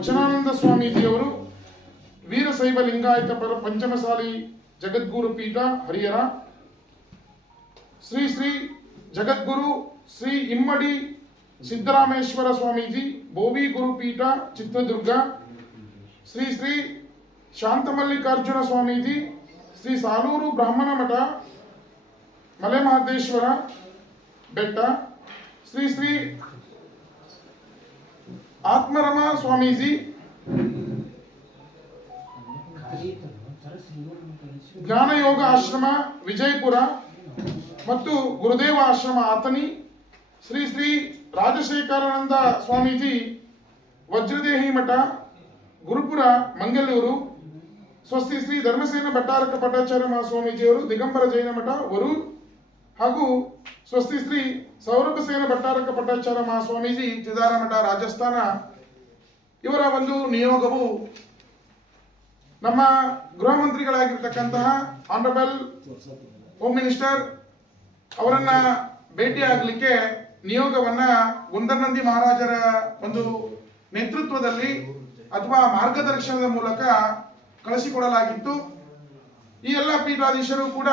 ವಚನಾನಂದ ಸ್ವಾಮೀಜಿಯವರು ವೀರಶೈವ ಲಿಂಗಾಯತ ಪರ ಪಂಚಮಸಾಲಿ ಜಗದ್ಗುರು ಪೀಠ ಹರಿಹರ, ಶ್ರೀ ಶ್ರೀ ಜಗದ್ಗುರು ಶ್ರೀ ಇಮ್ಮಡಿ ಸಿದ್ದರಾಮೇಶ್ವರ ಸ್ವಾಮೀಜಿ, ಬೋವಿ ಗುರುಪೀಠ ಚಿತ್ರದುರ್ಗ, ಶ್ರೀ ಶ್ರೀ ಶಾಂತಮಲ್ಲಿಕಾರ್ಜುನ ಸ್ವಾಮೀಜಿ, ಶ್ರೀ ಸಾಲೂರು ಬ್ರಾಹ್ಮಣ ಮಠ, ಮಲೆಮಹದೇಶ್ವರ ಬೆಟ್ಟ, ಶ್ರೀ ಶ್ರೀ ಆತ್ಮರಮ ಸ್ವಾಮೀಜಿ. ಜ್ಞಾನಯೋಗ ಆಶ್ರಮ, ವಿಜಯಪುರ ಮತ್ತು ಗುರುದೇವ ಆಶ್ರಮ ಆತನಿ. ಶ್ರೀ ಶ್ರೀ ರಾಜಶೇಖರಾನಂದ ಸ್ವಾಮೀಜಿ, ವಜ್ರದೇಹಿ ಮಠ, ಗುರುಪುರ, ಮಂಗಳೂರು. ಸ್ವಸ್ತಿ ಶ್ರೀ ಧರ್ಮಸೇನ ಭಟ್ಟಾರಕ ಪಟ್ಟಾಚಾರ್ಯ ಮಹಾಸ್ವಾಮೀಜಿಯವರು ದಿಗಂಬರ ಜೈನ ಮಠ ವರು ಹಾಗೂ ಸ್ವಸ್ತಿ ಶ್ರೀ ಸೌರಭಸೇನ ಭಟ್ಟಾರಕ ಪಟ್ಟಾಚಾರ್ಯ ಮಹಾಸ್ವಾಮೀಜಿ ಚಿದಾರಮಠ ರಾಜಸ್ಥಾನ, ಇವರ ಒಂದು ನಿಯೋಗವು ನಮ್ಮ ಗೃಹ ಮಂತ್ರಿಗಳಾಗಿರ್ತಕ್ಕಂತಹ ಆನರಬಲ್ ಹೋಮ್ ಮಿನಿಸ್ಟರ್ ಅವರನ್ನ ಭೇಟಿ ಆಗಲಿಕ್ಕೆ ನಿಯೋಗವನ್ನ ಗುಂದರ್ನಂದಿ ಮಹಾರಾಜರ ಒಂದು ನೇತೃತ್ವದಲ್ಲಿ ಅಥವಾ ಮಾರ್ಗದರ್ಶನದ ಮೂಲಕ ಕಳಿಸಿಕೊಡಲಾಗಿತ್ತು. ಈ ಎಲ್ಲ ಪೀಠಾಧೀಶರು ಕೂಡ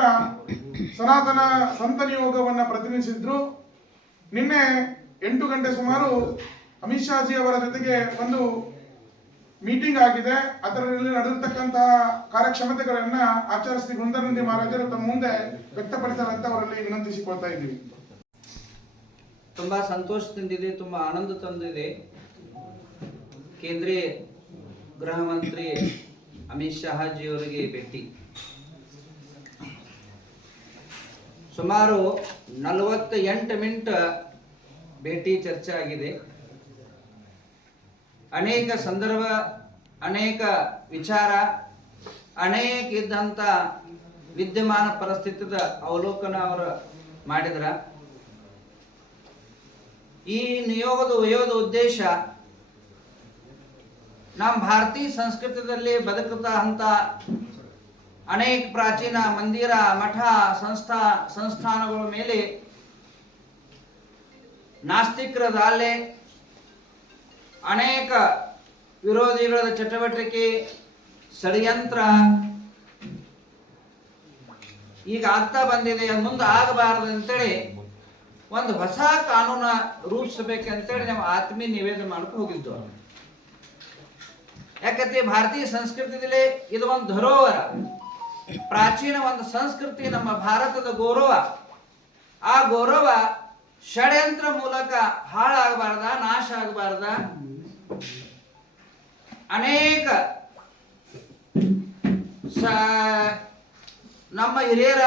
ಸನಾತನ ಸಂತ ನಿಯೋಗವನ್ನು ಪ್ರತಿನಿಧಿಸಿದ್ರು. ನಿನ್ನೆ ಎಂಟು ಗಂಟೆ ಸುಮಾರು ಅಮಿತ್ ಶಾಜಿ ಅವರ ಜೊತೆಗೆ ಒಂದು ಮೀಟಿಂಗ್ ಆಗಿದೆ. ಅದರಲ್ಲಿ ನಡೆದಿರ್ತಕ್ಕಂತಹ ಕಾರ್ಯಕ್ಷಮತೆಗಳನ್ನ ಆಚಾರ್ಯ ಶ್ರೀ ಗುಂದರಂದಿ ಮಹಾರಾಜರು ತಮ್ಮ ಮುಂದೆ ವ್ಯಕ್ತಪಡಿಸಲಂತ ಅವರಲ್ಲಿ ವಿನಂತಿಸಿಕೊಳ್ತಾ ಇದ್ದೀವಿ. ತುಂಬಾ ಸಂತೋಷ ತಂದಿದೆ, ತುಂಬಾ ಆನಂದ ತಂದಿದೆ. ಕೇಂದ್ರೀಯ ಗೃಹ ಮಂತ್ರಿ ಅಮಿತ್ ಶಹಾಜಿಯವರಿಗೆ ಭೇಟಿ. ಸುಮಾರು ನಲವತ್ತ ಎಂಟು ಮಿನಿಟ್ ಭೇಟಿ ಚರ್ಚೆ ಆಗಿದೆ. ಅನೇಕ ಸಂದರ್ಭ, ಅನೇಕ ವಿಚಾರ, ಅನೇಕ ಇದ್ದಂಥ ವಿದ್ಯಮಾನ ಪರಿಸ್ಥಿತಿದ ಅವಲೋಕನ ಅವರು ಮಾಡಿದ್ರ. ಈ ನಿಯೋಗದ ಒಯ್ಯೋದ ಉದ್ದೇಶ ನಮ್ಮ ಭಾರತೀಯ ಸಂಸ್ಕೃತದಲ್ಲಿ ಬದುಕುತ್ತಾ ಅಂತ ಅನೇಕ ಪ್ರಾಚೀನ ಮಂದಿರ, ಮಠ, ಸಂಸ್ಥಾ, ಸಂಸ್ಥಾನಗಳ ಮೇಲೆ ನಾಸ್ತಿಕರ ದಾಲೆ ಅನೇಕ ವಿರೋಧಿಗಳ ಚಟುವಟಿಕೆ, ಷಡ್ಯಂತ್ರ ಈಗ ಆಗ್ತಾ ಬಂದಿದೆ ಮುಂದೆ ಆಗಬಾರದು ಅಂತೇಳಿ ಒಂದು ಹೊಸ ಕಾನೂನ ರೂಪಿಸಬೇಕಂತೇಳಿ ನಾವು ಆತ್ಮೀಯ ನಿವೇದನೆ ಮಾಡಕ್ಕೆ ಹೋಗಿದ್ದು. ಯಾಕಂದ್ರೆ ಭಾರತೀಯ ಸಂಸ್ಕೃತಿಯಲ್ಲಿ ಇದು ಒಂದು ಧರೋಹರ. ಪ್ರಾಚೀನ ಒಂದು ಸಂಸ್ಕೃತಿ ನಮ್ಮ ಭಾರತದ ಗೌರವ. ಆ ಗೌರವ ಷಡ್ಯಂತ್ರ ಮೂಲಕ ಹಾಳಾಗಬಾರ್ದ, ನಾಶ ಆಗಬಾರ್ದ. ಅನೇಕ ಸ, ನಮ್ಮ ಹಿರಿಯರ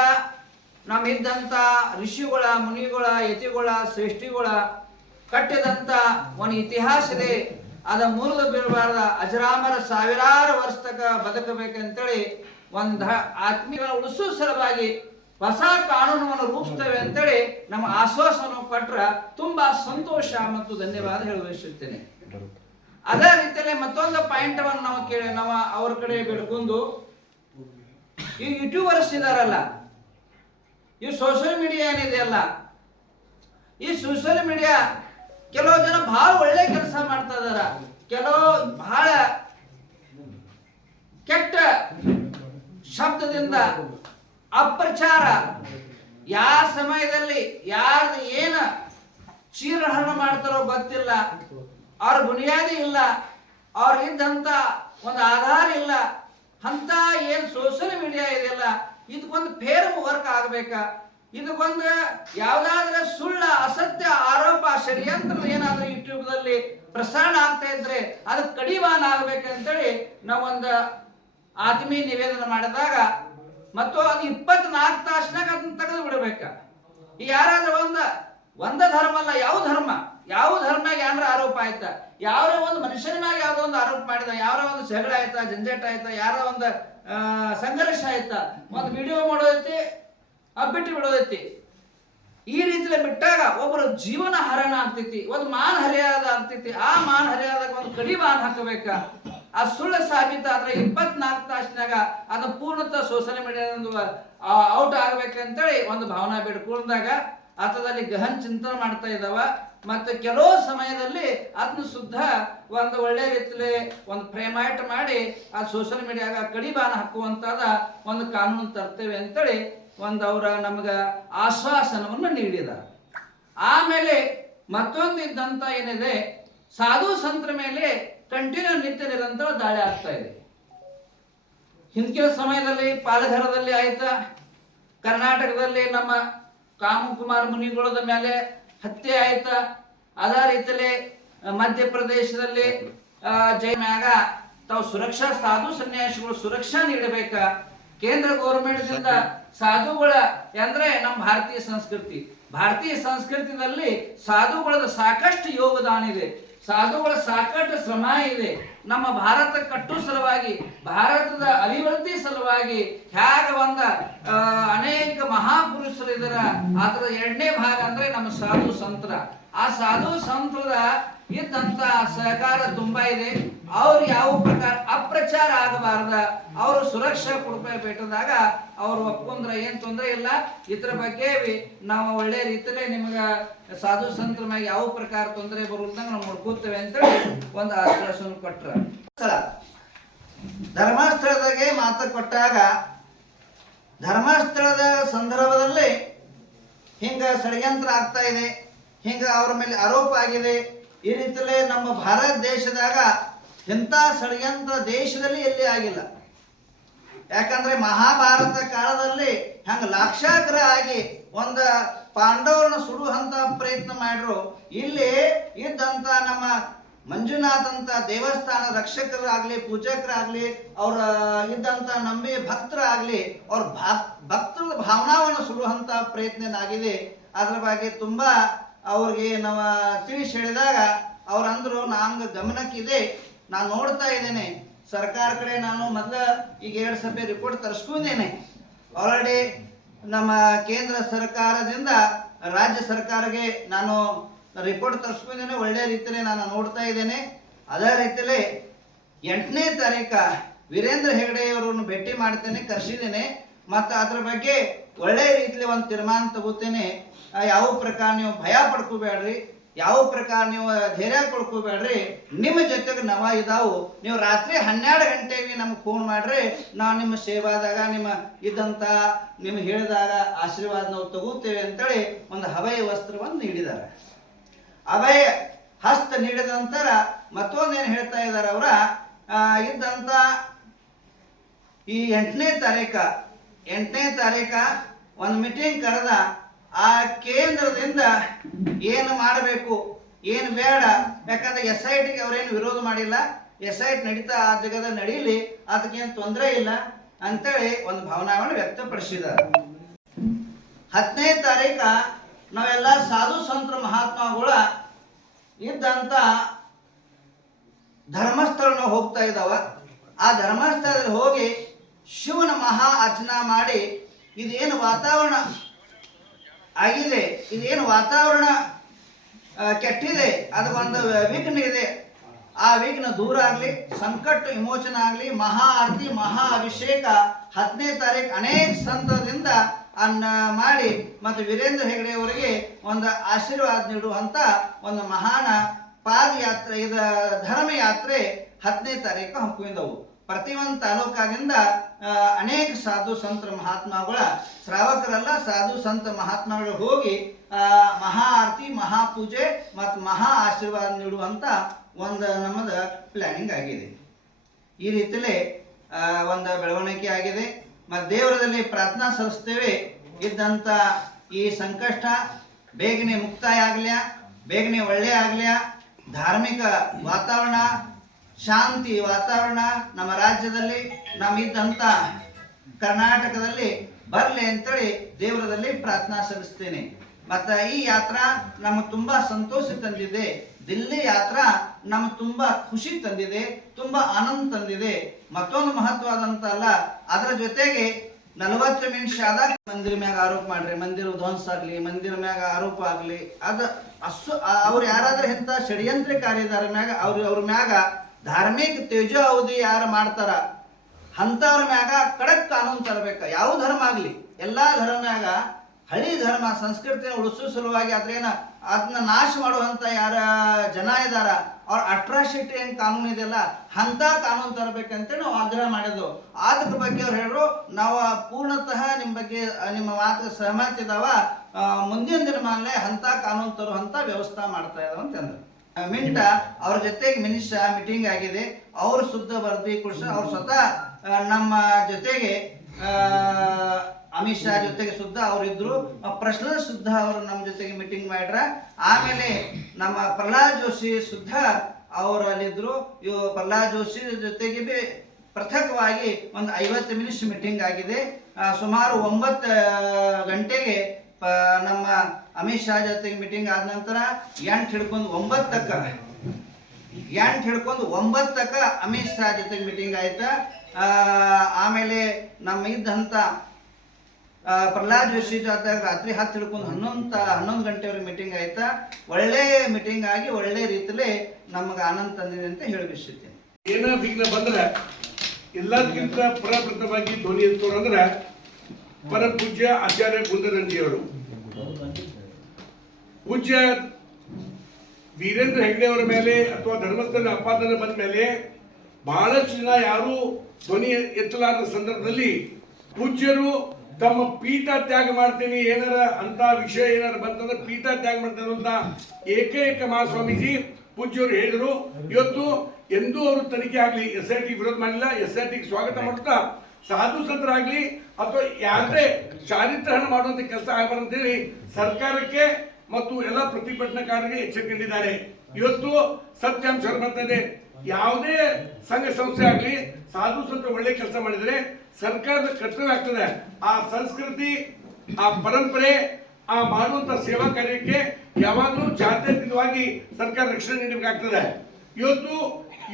ನಮ್ಮಿದ್ದಂಥ ಋಷಿಗಳ, ಮುನಿಗಳ, ಯತಿಗಳ, ಸೃಷ್ಟಿಗಳ ಕಟ್ಟಿದಂಥ ಒಂದು ಇತಿಹಾಸ ಇದೆ. ಅದ ಮೂಲದ ಬೀಳಬಾರ್ದ ಅಜರಾಮರ ಸಾವಿರಾರು ವರ್ಷ ತಕ ಬದುಕಬೇಕಂತೇಳಿ ಒಂದು ಆತ್ಮೀಯ ಉಳಿಸೋ ಸಲುವಾಗಿ ಹೊಸ ಕಾನೂನನ್ನು ರೂಪಿಸ್ತೇವೆ ಅಂತೇಳಿ ನಮ್ಮ ಆಶ್ವಾಸವನ್ನು ಕೊಟ್ರ ತುಂಬಾ ಸಂತೋಷ ಮತ್ತು ಧನ್ಯವಾದ ಹೇಳಬಯಸುತ್ತೇನೆ ಅದೇ ರೀತಿಯಲ್ಲಿ ಮತ್ತೊಂದು ಪಾಯಿಂಟ್ ಅನ್ನು ನಾವು ಕೇಳಿ ನಾವು ಅವ್ರ ಕಡೆ ಬೆಳ್ಕೊಂಡು. ಈ ಯೂಟ್ಯೂಬರ್ಸ್ ಇದಾರಲ್ಲ, ಈ ಸೋಷಿಯಲ್ ಮೀಡಿಯಾ ಏನಿದೆಯಲ್ಲ ಈ ಸೋಷಿಯಲ್ ಮೀಡಿಯಾ ಕೆಲವು ಜನ ಬಹಳ ಒಳ್ಳೆ ಕೆಲಸ ಮಾಡ್ತಾ ಇದಾರ. ಕೆಲವು ಬಹಳ ಕೆಟ್ಟ ಶಬ್ದದಿಂದ ಅಪ್ರಚಾರ. ಯಾವ ಸಮಯದಲ್ಲಿ ಯಾರು ಏನ ಚೀರಹರಣ ಮಾಡ್ತಾರೋ ಗೊತ್ತಿಲ್ಲ. ಅವ್ರ ಬುನಿಯಾದಿ ಇಲ್ಲ. ಅವ್ರ ಇದ್ದಂತ ಒಂದು ಆಧಾರ ಇಲ್ಲ. ಅಂತ ಏನು ಸೋಷಿಯಲ್ ಮೀಡಿಯಾ ಇದೆಯಲ್ಲ ಇದಕ್ಕೊಂದು ಫೇರ್ ವರ್ಕ್ ಆಗ್ಬೇಕ. ಇದಕ್ಕೊಂದು ಯಾವ್ದಾದ್ರ ಸುಳ್ಳ, ಅಸತ್ಯ ಆರೋಪ, ಷಡ್ಯಂತ್ರ ಏನಾದ್ರೂ ಯೂಟ್ಯೂಬ್ದಲ್ಲಿ ಪ್ರಸಾರ ಆಗ್ತಾ ಇದ್ರೆ ಅದಕ್ಕೆ ಕಡಿವಾನ ಆಗ್ಬೇಕಂತೇಳಿ ನಾವೊಂದು ಆತ್ಮೀಯ ನಿವೇದನ ಮಾಡಿದಾಗ ಮತ್ತು ಅದು ಇಪ್ಪತ್ನಾಲ್ಕು ತಾಸಿನಾಗ ಅದನ್ನ ತೆಗೆದು ಬಿಡಬೇಕ. ಈ ಯಾರಾದ್ರೂ ಒಂದ ಒಂದ ಧರ್ಮ ಅಲ್ಲ, ಯಾವ ಧರ್ಮ? ಯಾವ ಧರ್ಮ ಏನಾರ ಆರೋಪ ಆಯ್ತ? ಯಾರೋ ಒಂದು ಮನುಷ್ಯನ ಮ್ಯಾಗ ಯಾವ್ದೋ ಒಂದು ಆರೋಪ ಮಾಡಿದ, ಯಾರ ಒಂದು ಜಗಳ ಆಯ್ತಾ, ಜಂಜಾಟ ಆಯ್ತಾ, ಯಾರೋ ಒಂದು ಸಂಘರ್ಷ ಆಯ್ತಾ, ಒಂದು ವಿಡಿಯೋ ಮಾಡೋದೈತಿ, ಅಬ್ಬಿಟ್ಟು ಬಿಟ್ಟು ಬಿಡೋದೈತಿ. ಈ ರೀತಿಲಿ ಬಿಟ್ಟಾಗ ಒಬ್ಬರ ಜೀವನ ಹರಣ ಆಗ್ತೈತಿ, ಒಂದು ಮಾನ ಹರಿಯಾದ ಆಗ್ತೈತಿ, ಆ ಮಾನ ಹರಿಯಾದಾಗ ಒಂದು ಕಡಿ ಮಾನ ಹಾಕಬೇಕ. ಆ ಸುಳ್ಳು ಸಾಬೀತ ಆದ್ರೆ ಇಪ್ಪತ್ನಾಲ್ಕು ತಾಸಿನಾಗ ಅದು ಪೂರ್ಣತ ಸೋಷಿಯಲ್ ಮೀಡಿಯಾದಿಂದ ಔಟ್ ಆಗ್ಬೇಕಂತೇಳಿ ಒಂದು ಭಾವನಾ ಬೇಡ್ಕೊಂಡಾಗ ಆತದಲ್ಲಿ ಗಹನ್ ಚಿಂತನೆ ಮಾಡ್ತಾ ಇದ್ದಾವ. ಮತ್ತು ಕೆಲವು ಸಮಯದಲ್ಲಿ ಅದನ್ನ ಶುದ್ಧ ಒಂದು ಒಳ್ಳೆ ರೀತಿಲಿ ಒಂದು ಫ್ರೇಮೈಟ್ ಮಾಡಿ ಆ ಸೋಷಿಯಲ್ ಮೀಡಿಯಾಗ ಕಡಿಬಾನ ಹಾಕುವಂತಾದ ಒಂದು ಕಾನೂನು ತರ್ತೇವೆ ಅಂತೇಳಿ ಒಂದು ಅವರ ನಮಗೆ ಆಶ್ವಾಸನವನ್ನು ನೀಡಿದ. ಆಮೇಲೆ ಮತ್ತೊಂದು ಇದ್ದಂಥ ಏನಿದೆ, ಸಾಧು ಸಂತರ ಮೇಲೆ ಕಂಟಿನ್ಯೂ ನಿತ್ಯ ನಿರಂತರ ದಾಳಿ ಆಗ್ತಾ ಇದೆ. ಹಿಂದಿನ ಸಮಯದಲ್ಲಿ ಪಾಲಘರದಲ್ಲಿ ಆಯ್ತಾ, ಕರ್ನಾಟಕದಲ್ಲಿ ನಮ್ಮ ಕಾಮಕುಮಾರ್ ಮುನಿಗಳದ ಮೇಲೆ ಹತ್ಯೆ ಆಯ್ತಾ. ಅದೇ ರೀತಿಯಲ್ಲಿ ಮಧ್ಯಪ್ರದೇಶದಲ್ಲಿ ಜೈ ಮ್ಯಾಗ ತಾವು ಸುರಕ್ಷಾ, ಸಾಧು ಸನ್ಯಾಸಿಗಳು ಸುರಕ್ಷಾ ನೀಡಬೇಕ. ಕೇಂದ್ರ ಗೌರ್ಮೆಂಟ್ದಿಂದ ಸಾಧುಗಳ ಅಂದ್ರೆ ನಮ್ಮ ಭಾರತೀಯ ಸಂಸ್ಕೃತಿ. ಭಾರತೀಯ ಸಂಸ್ಕೃತಿಯಲ್ಲಿ ಸಾಧುಗಳದ ಸಾಕಷ್ಟು ಯೋಗದಾನ ಇದೆ. ಸಾಧುಗಳ ಸಾಕಷ್ಟು ಶ್ರಮ ಇದೆ ನಮ್ಮ ಭಾರತ ಕಟ್ಟು ಸಲುವಾಗಿ, ಭಾರತದ ಅಭಿವೃದ್ಧಿ ಸಲುವಾಗಿ ಹ್ಯಾಗ ಒಂದ ಅನೇಕ ಮಹಾಪುರುಷರು ಇದರ ಅದರ ಎರಡನೇ ಭಾಗ ಅಂದ್ರೆ ನಮ್ಮ ಸಾಧು ಸಂತರ. ಆ ಸಾಧು ಸಂತರ ಇದ್ದಂತ ಸಹಕಾರ ತುಂಬಾ ಇದೆ. ಅವ್ರು ಯಾವ ಪ್ರಕಾರ ಅಪ್ರಚಾರ ಆಗಬಾರ್ದ, ಅವರು ಸುರಕ್ಷಾ ಕೊಡ್ಬೇಕದಾಗ ಅವ್ರು ಒಪ್ಕೊಂಡ್ರ ಏನ್ ತೊಂದರೆ ಇಲ್ಲ. ಇದ್ರ ಬಗ್ಗೆ ನಾವು ಒಳ್ಳೆ ರೀತಿಯಲ್ಲಿ ನಿಮಗ ಸಾಧು ಸಂತರ ಮ್ಯಾಗ ಯಾವ ಪ್ರಕಾರ ತೊಂದರೆ ಬರುವುದಂಗ ನಾವು ನೋಡ್ಕೋತೇವೆ ಅಂತೇಳಿ ಒಂದು ಆಶ್ವಾಸನ ಕೊಟ್ರ. ಸ್ಥಳ ಧರ್ಮಸ್ಥಳದಾಗೆ ಮಾತು ಕೊಟ್ಟಾಗ ಧರ್ಮಸ್ಥಳದ ಸಂದರ್ಭದಲ್ಲಿ ಹಿಂಗ ಷಡ್ಯಂತ್ರ ಆಗ್ತಾ ಇದೆ, ಹಿಂಗ ಅವ್ರ ಮೇಲೆ ಆರೋಪ ಆಗಿದೆ. ಈ ರೀತಿಯಲ್ಲಿ ನಮ್ಮ ಭಾರತ ದೇಶದಾಗ ಇಂಥ ಷಡ್ಯಂತ್ರ ದೇಶದಲ್ಲಿ ಎಲ್ಲಿ ಆಗಿಲ್ಲ. ಯಾಕಂದ್ರೆ ಮಹಾಭಾರತ ಕಾಲದಲ್ಲಿ ಹಂಗ ಲಾಕ್ಷಾಗ್ರ ಆಗಿ ಒಂದ ಪಾಂಡವರನ್ನ ಸುಡುವಂತ ಪ್ರಯತ್ನ ಮಾಡಿದ್ರು ಇಲ್ಲಿ ಇದ್ದಂತ ನಮ್ಮ ಮಂಜುನಾಥ್ ಅಂತ ದೇವಸ್ಥಾನ ರಕ್ಷಕರಾಗ್ಲಿ, ಪೂಜಕರಾಗ್ಲಿ, ಅವ್ರ ಇದ್ದಂತ ನಂಬಿ ಭಕ್ತರಾಗ್ಲಿ, ಅವ್ರ ಭಕ್ತರ ಭಾವನಾವನ್ನು ಸುಡುವಂತ ಪ್ರಯತ್ನ ಆಗಿದೆ ಅದ್ರ ಬಗ್ಗೆ ತುಂಬಾ ಅವ್ರಿಗೆ ನಾವು ತಿಳಿಸಿ ಹೇಳಿದಾಗ ಅವ್ರು ಅಂದ್ರು ನಂಗೆ ಗಮನಕ್ಕಿದೆ. ನಾನು ನೋಡ್ತಾ ಇದ್ದೇನೆ. ಸರ್ಕಾರ ಕಡೆ ನಾನು ಮೊದಲ ಈಗ ಎರಡು ಸಭೆ ರಿಪೋರ್ಟ್ ತರಿಸ್ಕೊಂಡೇನೆ ಆಲ್ರೆಡಿ ನಮ್ಮ ಕೇಂದ್ರ ಸರ್ಕಾರದಿಂದ ರಾಜ್ಯ ಸರ್ಕಾರಗೆ ನಾನು ರಿಪೋರ್ಟ್ ತರಿಸ್ಕೊಂಡಿದ್ದೇನೆ ಒಳ್ಳೆ ರೀತಿಯಲ್ಲಿ ನಾನು ನೋಡ್ತಾ ಇದ್ದೇನೆ. ಅದೇ ರೀತಿಯಲ್ಲಿ ಎಂಟನೇ ತಾರೀಕ ವೀರೇಂದ್ರ ಹೆಗಡೆಯವರನ್ನು ಭೇಟಿ ಮಾಡ್ತೇನೆ, ಕರೆಸಿದ್ದೇನೆ. ಮತ್ತು ಅದ್ರ ಬಗ್ಗೆ ಒಳ್ಳೆ ರೀತಿಯಲ್ಲಿ ಒಂದು ತೀರ್ಮಾನ ತಗೋತೇನೆ. ಯಾವ ಪ್ರಕಾರ ನೀವು ಭಯ ಪಡ್ಕೋಬೇಡ್ರಿ, ಯಾವ ಪ್ರಕಾರ ನೀವು ಧೈರ್ಯ ಕೊಡ್ಕೋಬೇಡ್ರಿ, ನಿಮ್ಮ ಜೊತೆಗೆ ನವ ಇದಾವು. ನೀವು ರಾತ್ರಿ ಹನ್ನೆರಡು ಗಂಟೆಗೆ ನಮ್ಗೆ ಫೋನ್ ಮಾಡ್ರಿ, ನಾವು ನಿಮ್ಮ ಸೇವಾದಾಗ, ನಿಮ್ಮ ಇದ್ದಂತ ನಿಮ್ಗೆ ಹೇಳಿದಾಗ ಆಶೀರ್ವಾದ ನಾವು ತಗೋತೇವೆ ಅಂತೇಳಿ ಒಂದು ಹವೆಯ ವಸ್ತ್ರವನ್ನು ನೀಡಿದ್ದಾರೆ. ಅಭಯ ಹಸ್ತ ನೀಡಿದ ನಂತರ ಮತ್ತೊಂದೇನು ಹೇಳ್ತಾ ಇದ್ದಾರೆ ಅವರ? ಇದ್ದಂತ ಈ ಎಂಟನೇ ತಾರೀಕ ಎಂಟನೇ ತಾರೀಕ ಒಂದು ಮೀಟಿಂಗ್ ಕರೆದ ಆ ಕೇಂದ್ರದಿಂದ ಏನು ಮಾಡಬೇಕು, ಏನು ಬೇಡ, ಯಾಕಂದ್ರೆ ಎಸ್ ಐ ಟಿಗೆ ಅವರೇನು ವಿರೋಧ ಮಾಡಿಲ್ಲ. ಎಸ್ ಐ ಟಿ ನಡೀತಾ ಆ ಜಗದ ನಡೀಲಿ, ಅದಕ್ಕೇನು ತೊಂದರೆ ಇಲ್ಲ ಅಂತೇಳಿ ಒಂದು ಭಾವನಾವನ್ನು ವ್ಯಕ್ತಪಡಿಸಿದ್ದಾರೆ. ಹತ್ತನೇ ತಾರೀಕ ನಾವೆಲ್ಲ ಸಾಧು ಸಂತರ ಮಹಾತ್ಮಗಳ ಇದ್ದಂತ ಧರ್ಮಸ್ಥಳ ಹೋಗ್ತಾ ಇದ್ದಾವ. ಆ ಧರ್ಮಸ್ಥಳದಲ್ಲಿ ಹೋಗಿ ಶಿವನ ಮಹಾ ಅರ್ಚನಾ ಮಾಡಿ ಇದೇನು ವಾತಾವರಣ ಆಗಿದೆ, ಇದೇನು ವಾತಾವರಣ ಕೆಟ್ಟಿದೆ, ಅದು ಒಂದು ವಿಘ್ನ ಇದೆ. ಆ ವಿಘ್ನ ದೂರ ಆಗಲಿ ಸಂಕಟ ವಿಮೋಚನ ಆಗಲಿ, ಮಹಾ ಆರತಿ, ಮಹಾ ಅಭಿಷೇಕ ಹದಿನೈದು ತಾರೀಕು ಅನೇಕ ಸಂತದಿಂದ ಅನ್ನ ಮಾಡಿ ಮತ್ತು ವೀರೇಂದ್ರ ಹೆಗಡೆ ಅವರಿಗೆ ಒಂದು ಆಶೀರ್ವಾದ ನೀಡುವಂತ ಒಂದು ಮಹಾನ ಪಾದಯಾತ್ರೆ, ಇದ ಧರ್ಮಯಾತ್ರೆ ಹದಿನೈದು ತಾರೀಕು ಪ್ರತಿಯೊಂದು ಒಂದು ತಾಲೂಕಾಗಿಂದ ಅನೇಕ ಸಾಧು ಸಂತ ಮಹಾತ್ಮಗಳ, ಶ್ರಾವಕರೆಲ್ಲ ಸಾಧು ಸಂತ ಮಹಾತ್ಮಗಳು ಹೋಗಿ ಮಹಾ ಆರತಿ ಮಹಾಪೂಜೆ ಮತ್ತು ಮಹಾ ಆಶೀರ್ವಾದ ನೀಡುವಂಥ ಒಂದು ನಮ್ಮದು ಪ್ಲ್ಯಾನಿಂಗ್ ಆಗಿದೆ. ಈ ರೀತಿಯಲ್ಲಿ ಒಂದು ಬೆಳವಣಿಗೆ ಆಗಿದೆ. ಮತ್ತು ದೇವರದಲ್ಲಿ ಪ್ರಾರ್ಥನಾ ಸಲ್ಲಿಸ್ತೇವೆ. ಇದ್ದಂಥ ಈ ಸಂಕಷ್ಟ ಬೇಗನೆ ಮುಕ್ತಾಯ ಆಗಲಿಯ? ಬೇಗನೆ ಒಳ್ಳೆ ಆಗಲಿಯ? ಧಾರ್ಮಿಕ ವಾತಾವರಣ, ಶಾಂತಿ ವಾತಾವರಣ ನಮ್ಮ ರಾಜ್ಯದಲ್ಲಿ ನಮ್ಮ ಇದ್ದಂಥ ಕರ್ನಾಟಕದಲ್ಲಿ ಬರಲಿ ಅಂತೇಳಿ ದೇವರದಲ್ಲಿ ಪ್ರಾರ್ಥನಾ ಸಲ್ಲಿಸ್ತೇನೆ. ಮತ್ತು ಈ ಯಾತ್ರಾ ನಮಗೆ ತುಂಬ ಸಂತೋಷ ತಂದಿದೆ. ದಿಲ್ಲಿ ಯಾತ್ರಾ ನಮ್ಗೆ ತುಂಬ ಖುಷಿ ತಂದಿದೆ, ತುಂಬ ಆನಂದ ತಂದಿದೆ. ಮತ್ತೊಂದು ಮಹತ್ವದಂತ ಅಲ್ಲ, ಅದರ ಜೊತೆಗೆ ನಲವತ್ತು ನಿಮಿಷ ಆದಾಗ ಮಂದಿರ ಮ್ಯಾಗ ಆರೋಪ ಮಾಡ್ರಿ, ಮಂದಿರ ಧ್ವಂಸ ಆಗ್ಲಿ, ಮಂದಿರ ಮ್ಯಾಗ ಆರೋಪ ಆಗ್ಲಿ, ಅದ ಅಸ್ಸು ಆ- ಅವ್ರು ಯಾರಾದ್ರೂ ಇಂಥ ಷಡ್ಯಂತ್ರಕಾರಿದಾರ ಮ್ಯಾಗ, ಅವ್ರ ಅವ್ರ ಮ್ಯಾಗ ಧಾರ್ಮಿಕ ತೇಜೋ ಅವಧಿ ಯಾರು ಮಾಡ್ತಾರ? ಅಂಥವ್ರ ಮ್ಯಾಗ ಕಡಕ್ ಕಾನೂನು ತರಬೇಕು. ಯಾವ ಧರ್ಮ ಆಗಲಿ? ಎಲ್ಲಾ ಧರ್ಮ ಮ್ಯಾಗ ಹಳಿ ಧರ್ಮ, ಸಂಸ್ಕೃತಿನ ಉಳಿಸೋ ಸಲುವಾಗಿ ಅದ್ರೇನ ಅದನ್ನ ನಾಶ ಮಾಡುವಂತ ಯಾರ ಜನ ಇದಾರ, ಅವ್ರ ಅಟ್ರಾಸಿಟಿ ಏನ್ ಕಾನೂನು ಇದೆಯಲ್ಲ ಅಂತ ಕಾನೂನು ತರಬೇಕಂತೇಳಿ ನಾವು ಆಗ್ರಹ ಮಾಡಿದ್ವು. ಅದ್ರ ಬಗ್ಗೆ ಅವ್ರು ಹೇಳ್ರು, ನಾವು ಪೂರ್ಣತಃ ನಿಮ್ಮ ಬಗ್ಗೆ, ನಿಮ್ಮ ಮಾತು ಸಹಮತಿ ಇದಾವ ಮುಂದಿನ ದಿನಮಾನಲೆ ಅಂತ ಕಾನೂನು ತರುವಂತ ವ್ಯವಸ್ಥೆ ಮಾಡ್ತಾ ಇದಾವ ಅಂತಂದ್ರು ಮಿಂಟ ಅವ್ರ ಜೊತೆಗೆ ಮಿನಿಷ ಮೀಟಿಂಗ್ ಆಗಿದೆ, ಅವ್ರು ಶುದ್ಧ ವರದಿ ಕೊಡ್ಸ ಅವ್ರು ಸ್ವತಃ ನಮ್ಮ ಜೊತೆಗೆ ಅಮಿತ್ ಶಾ ಜೊತೆಗೆ ಸುದ್ದ ಅವರಿದ್ರು ಪ್ರಶ್ನ ಸುದ್ದ ಅವರು ನಮ್ಮ ಜೊತೆಗೆ ಮೀಟಿಂಗ್ ಮಾಡ್ರ. ಆಮೇಲೆ ನಮ್ಮ ಪ್ರಹ್ಲಾದ್ ಜೋಶಿ ಸುದ್ದ ಅವರು ಅಲ್ಲಿದ್ರು. ಇವು ಪ್ರಹ್ಲಾದ್ ಜೋಶಿ ಜೊತೆಗೆ ಬಿ ಪೃಥಕವಾಗಿ ಒಂದು ಐವತ್ತು ನಿಮಿಷ ಮೀಟಿಂಗ್ ಆಗಿದೆ. ಸುಮಾರು ಒಂಬತ್ತು ಗಂಟೆಗೆ ನಮ್ಮ ಅಮಿತ್ ಶಾ ಜೊತೆಗೆ ಮೀಟಿಂಗ್ ಆದ ನಂತರ ಎಂಟು ಹಿಡ್ಕೊಂಡು ಒಂಬತ್ತಕ್ಕ ಎಂಟು ಹಿಡ್ಕೊಂಡು ಒಂಬತ್ತಕ್ಕ ಅಮಿತ್ ಶಾ ಜೊತೆಗೆ ಮೀಟಿಂಗ್ ಆಯ್ತಾ. ಆಮೇಲೆ ನಮ್ಮ ಇದ್ದಂತ ಆ, ಪ್ರಹ್ಲಾದ್ ಜೋಶಿ ಜೊತೆ ರಾತ್ರಿ ಹತ್ತು ಹಿಡ್ಕೊಂಡು ಹನ್ನೊಂದು ಹನ್ನೊಂದು ಗಂಟೆವರೆಗೆ ಮೀಟಿಂಗ್ ಆಯ್ತಾ? ಒಳ್ಳೆ ಮೀಟಿಂಗ್ ಆಗಿ ಒಳ್ಳೆ ರೀತಿಲಿ ನಮಗೆ ಆನಂದ ತಂದಿದೆ ಅಂತ ಹೇಳಿ ಏನೋ ಬಿಗ್ನ ಬಂದ್ರೆ ಎಲ್ಲದಕ್ಕಿಂತ ಪ್ರಪ್ರಥಮವಾಗಿ ಧ್ವನಿ ಎತ್ತೋರು ಅಂದ್ರೆ, ಪರ ಪೂಜ್ಯ ಆಚಾರ್ಯ ಗುಂದನಂದಿಯವರು ಪೂಜ್ಯ ವೀರೇಂದ್ರ ಹೆಗ್ಡೆ ಅವರ ಮೇಲೆ ಅಥವಾ ಧರ್ಮಸ್ಥಳ ಅಪಾದನೆ ಬಂದ ಮೇಲೆ ಬಹಳಷ್ಟು ಜನ ಯಾರು ಧ್ವನಿ ಎತ್ತಲಾರದ ಸಂದರ್ಭದಲ್ಲಿ ಪೂಜ್ಯರು ತಮ್ಮ ಪೀಠ ತ್ಯಾಗ ಮಾಡ್ತೀನಿ, ಏನಾರ ಅಂತ ವಿಷಯ ಏನಾರ ಬಂತಂದ್ರೆ ಪೀಠ ತ್ಯಾಗ ಮಾಡ್ತಾರೆ ಅಂತ ಏಕೈಕ ಮಹಾಸ್ವಾಮೀಜಿ ಪೂಜ್ಯರು ಹೇಳಿದ್ರು. ಇವತ್ತು ಎಂದೂ ಅವರು ತನಿಖೆ ಆಗಲಿ, ಎಸ್ ಐ ಟಿ ವಿರೋಧ ಮಾಡಿಲ್ಲ ಎಸ್ ಐ ಟಿಗೆ ಸ್ವಾಗತ ಮಾಡ್ತಾ ಸಾಧು ಸಂತರಾಗ್ಲಿ ಅಥವಾ ಯಾವುದೇ ಚಾರಿತ್ರಹಣ ಮಾಡುವಂಥ ಕೆಲಸ ಆಗಬಾರ್ದು ಅಂತೇಳಿ ಸರ್ಕಾರಕ್ಕೆ ಮತ್ತು ಎಲ್ಲ ಪ್ರತಿಭಟನಾಕಾರರಿಗೆ ಎಚ್ಚರಿಕೆ ನೀಡಿದ್ದಾರೆ. ಇವತ್ತು ಸತ್ಯಾಂಶ ಬರ್ತಾ ಇದೆ ಯಾವುದೇ ಸಂಘ ಸಂಸ್ಥೆ ಆಗಲಿ, ಸಾಧು ಸಂತ ಒಳ್ಳೆ ಕೆಲಸ ಮಾಡಿದರೆ ಸರ್ಕಾರದ ಕರ್ತವ್ಯ ಆಗ್ತದೆ. ಆ ಸಂಸ್ಕೃತಿ, ಆ ಪರಂಪರೆ, ಆ ಮಾಡುವಂತ ಸೇವಾ ಕಾರ್ಯಕ್ಕೆ ಯಾವಾಗಲೂ ಜಾತ್ಯತೀತವಾಗಿ ಸರ್ಕಾರ ರಕ್ಷಣೆ ನೀಡಬೇಕಾಗ್ತದೆ. ಇವತ್ತು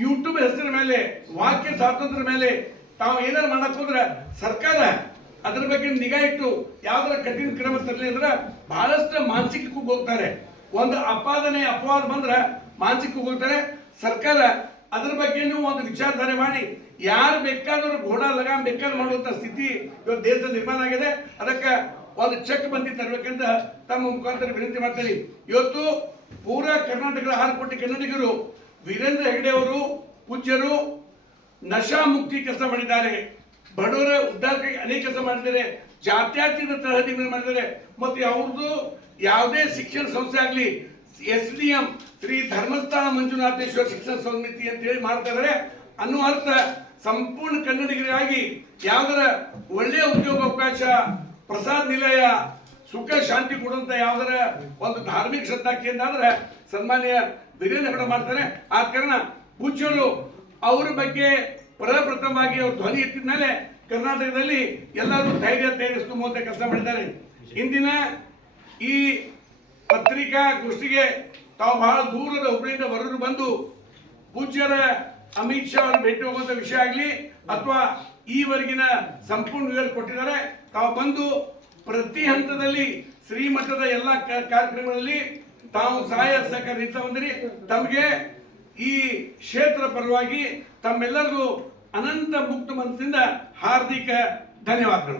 ಯೂಟ್ಯೂಬ್ ಹೆಸರಿನ ಮೇಲೆ, ವಾಕ್ಯ ಸ್ವಾತಂತ್ರ್ಯ ಮೇಲೆ ತಾವು ಏನಾರು ಮಾಡಕ್ ಹೋದ್ರೆ ಸರ್ಕಾರ ಅದ್ರ ಬಗ್ಗೆ ನಿಗಾ ಇಟ್ಟು ಯಾವ್ದಾರ ಕಠಿಣ ಕ್ರಮ ತರಲಿ ಅಂದ್ರೆ ಬಹಳಷ್ಟು ಮಾನಸಿಕಕ್ಕೂ ಹೋಗ್ತಾರೆ. ಒಂದು ಅಪಾದನೆ ಅಪವಾದ ಬಂದ್ರೆ ಮಾನಸಿಕ ಹೋಗ್ತಾರೆ. ಸರ್ಕಾರ ಅದ್ರ ಬಗ್ಗೆನೂ ಒಂದು ವಿಚಾರಧಾರೆ ಮಾಡಿ ಯಾರು ಬೇಕಾದರೂ ಘೋಡ ಲಗಾಮ್ ಬೇಕಾದ್ರೂ ಮಾಡುವಂತ ಸ್ಥಿತಿ ಇವತ್ತು ದೇಶದಲ್ಲಿ ನಿರ್ಮಾಣ ಆಗಿದೆ. ಅದಕ್ಕೆ ಒಂದು ಚೆಕ್ ಬಂದಿ ತರಬೇಕಂತ ತಮ್ಮ ಮುಖಾಂತರ ವಿನಂತಿ ಮಾಡ್ತೀನಿ. ಇವತ್ತು ಪೂರಾ ಕರ್ನಾಟಕದ ಆರು ಕೋಟಿ ಕನ್ನಡಿಗರು ವೀರೇಂದ್ರ ಹೆಗಡೆ ಅವರು, ಪೂಜ್ಯರು ನಶಾ ಮುಕ್ತಿ ಕೆಲಸ ಮಾಡಿದ್ದಾರೆ. ಬಡವರ ಉದ್ದಾರಕ್ಕೆ ಅನೇಕ ಕೆಲಸ ಮಾಡಿದ್ದಾರೆ. ಜಾತ್ಯಾತೀತ ತರಹದಿ ಮಾಡಿದ್ದಾರೆ. ಮತ್ತು ಅವ್ರದ್ದು ಯಾವುದೇ ಶಿಕ್ಷಣ ಸಂಸ್ಥೆ ಆಗಲಿ, S D M Shri Dharmasthana Manjunatheshwara ಶಿಕ್ಷಣ ಸಮಿತಿ ಅಂತ ಹೇಳಿ ಮಾಡ್ತಾ ಇದ್ದಾರೆ. ಅನ್ನೋ ಅರ್ಥ ಸಂಪೂರ್ಣ ಕನ್ನಡಿಗರಾಗಿ ಯಾವ್ದಾರ ಒಳ್ಳೆಯ ಉದ್ಯೋಗ ಅವಕಾಶ ಪ್ರಸಾದ್ ನಿಲಯ, ಸುಖ, ಶಾಂತಿ ಕೊಡುವಂತ ಯಾವ್ದಾರ ಒಂದು ಧಾರ್ಮಿಕ ಶ್ರದ್ಧಾ ಕೇಂದ್ರ ಆದ್ರೆ ಸನ್ಮಾನ್ಯ ವೀರೇಂದ್ರ ಹೆಗಡೆ ಮಾಡ್ತಾರೆ. ಆ ಕಾರಣ ಪೂಜ್ಯರು ಅವರ ಬಗ್ಗೆ ಪ್ರಪ್ರಥಮವಾಗಿ ಅವರು ಧ್ವನಿ ಎತ್ತಿದ ಮೇಲೆ ಕರ್ನಾಟಕದಲ್ಲಿ ಎಲ್ಲರೂ ಧೈರ್ಯ ತುಂಬುವಂತ ಕೆಲಸ ಮಾಡಿದ್ದಾರೆ. ಇಂದಿನ ಈ ಪತ್ರಿಕಾ ಗೋಷ್ಠಿಗೆ ತಾವು ಬಹಳ ದೂರದ ಹುಬ್ಬಳ್ಳಿಯಿಂದ ಹೊರರು ಬಂದು ಪೂಜ್ಯರ ಅಮಿತ್ ಶಾ ಅವರು ಭೇಟಿ ಹೋಗುವಂತ ವಿಷಯ ಆಗಲಿ ಅಥವಾ ಈವರೆಗಿನ ಸಂಪೂರ್ಣ ವಿವರ ಕೊಟ್ಟಿದ್ದಾರೆ. ತಾವು ಬಂದು ಪ್ರತಿ ಹಂತದಲ್ಲಿ ಶ್ರೀಮಠದ ಎಲ್ಲ ಕಾರ್ಯಕ್ರಮಗಳಲ್ಲಿ ತಾವು ಸಹಾಯ ಸಹಕಾರ ನೀಡ್ತಾ ಬಂದಿರಿ. ತಮಗೆ ಈ ಕ್ಷೇತ್ರ ಪರವಾಗಿ ತಮ್ಮೆಲ್ಲರಿಗೂ ಅನಂತ ಮುಕ್ತ ಮನಸ್ಸಿಂದ ಹಾರ್ದಿಕ ಧನ್ಯವಾದಗಳು.